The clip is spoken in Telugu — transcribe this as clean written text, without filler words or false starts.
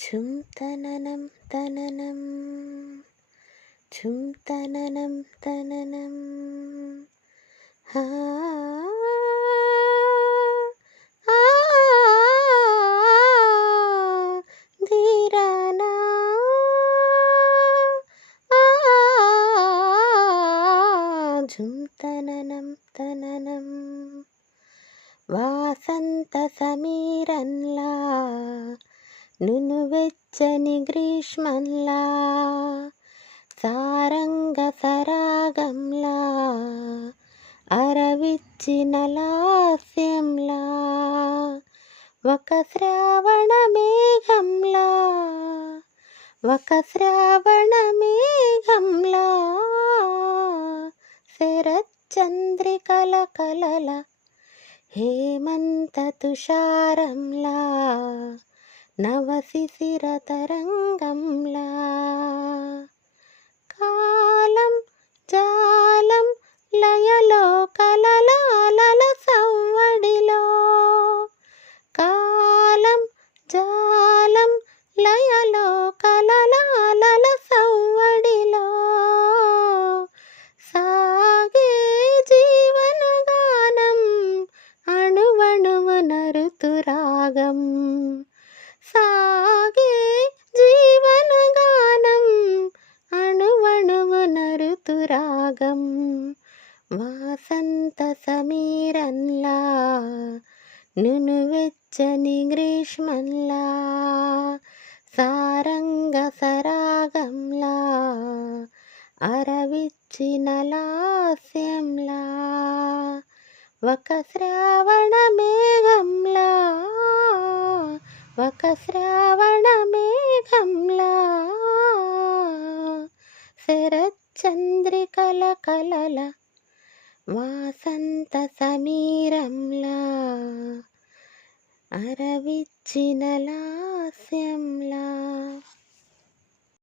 ఝుం తననం తననం ఝుం తననం తననం హా ధీరానా ఝుం తననం తననం వాసంత సమీరంలా నునువెచ్చని గ్రీష్మంలా సారంగ సరాగంలా అరవిచ్చిన లాస్యంలా ఒక శ్రావణ మేఘంలా శరచంద్రికల కలల హేమంత తుషారంలా నవశిశిర తరంగంలా కాలం జాలం లయలో కలలాలల సవ్వడిలో కాలం జాలం లయలో కలలాలల సవ్వడిలో సాగే జీవనగానం అణువణువున ఋతురాగం సాగే జీవనగానం అణువణువున ఋతురాగం వాసంత సమీరంలా నునువెచ్చని గ్రీష్మంలా సారంగ సరాగంలా అరవిచ్చిన లాస్యంలా ఒక శ్రావణ మేఘంలా శరచంద్రికల కలల వాసంత సమీరంలా అరవిచ్చిన లాస్యంలా